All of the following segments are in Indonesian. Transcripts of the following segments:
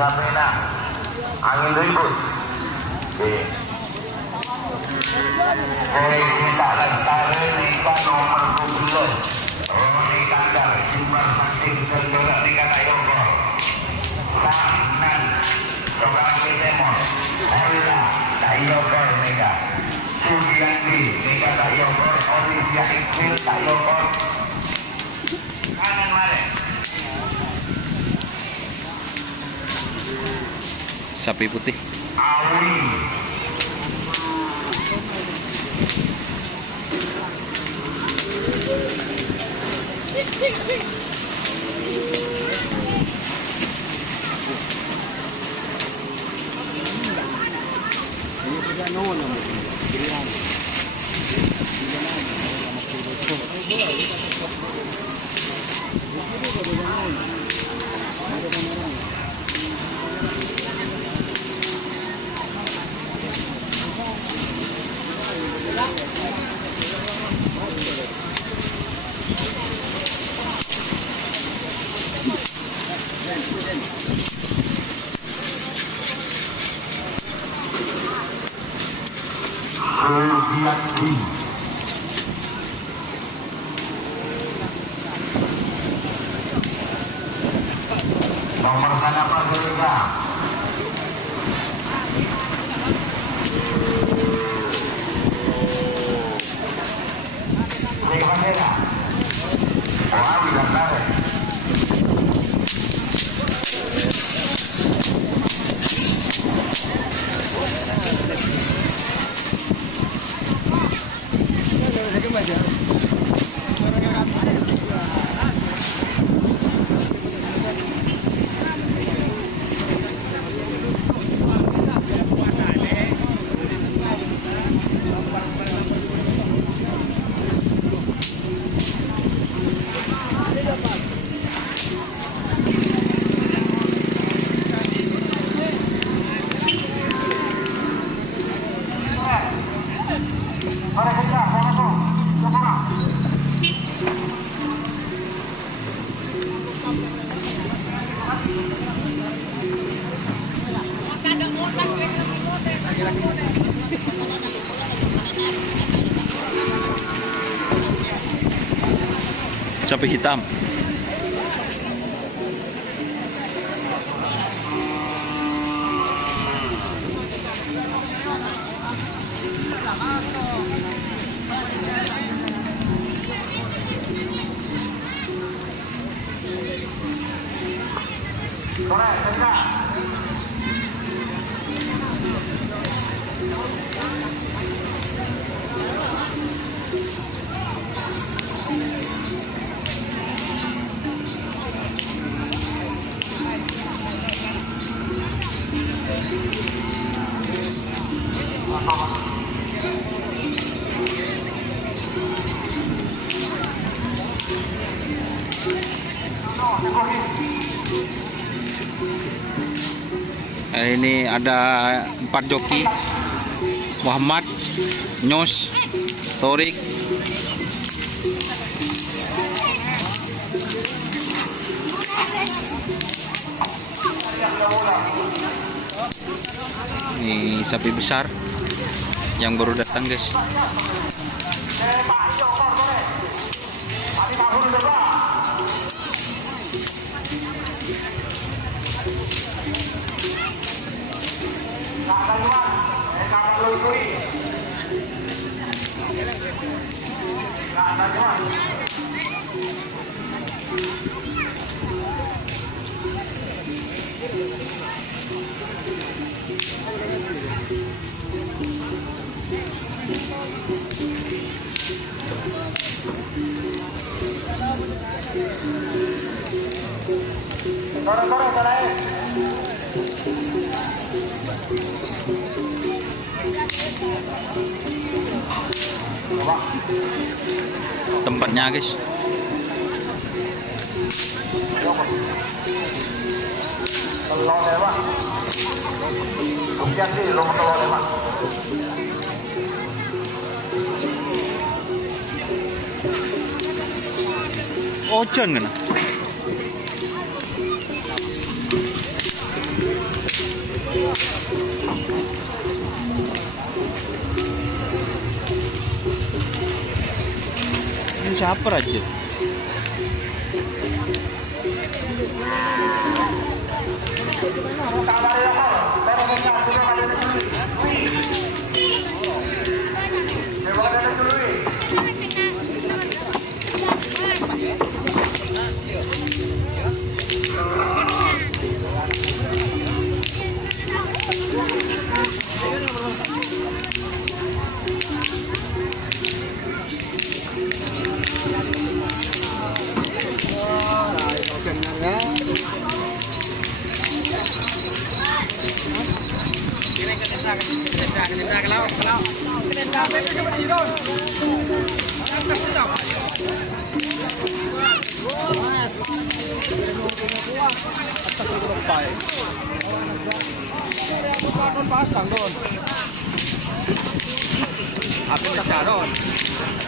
sampai nak angin ribut. Kita lestari nikah nomor 12. Nikah dari Simpang Sakti Tenggara nikah tak yogor. Sanan coba kita Orila tak yogor nikah. Sugiandi nikah tak yogor. Olivia Iqbal tak yogor. Kanan balik. Sapi putih. Awi. Sugiandi nomor sana Pak Gerga Revandera wah bisa tarik Sapi hitam. Ini ada 4 joki, Muhammad, Nyos, Torik, ini sapi besar yang baru datang guys. Tempatnya guys. Ocean kan? siapa aja.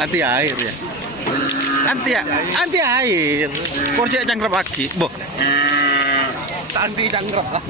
Anti air ya. Anti air. Korjek jangkrep lagi. Boh. Anti jangkrep lah.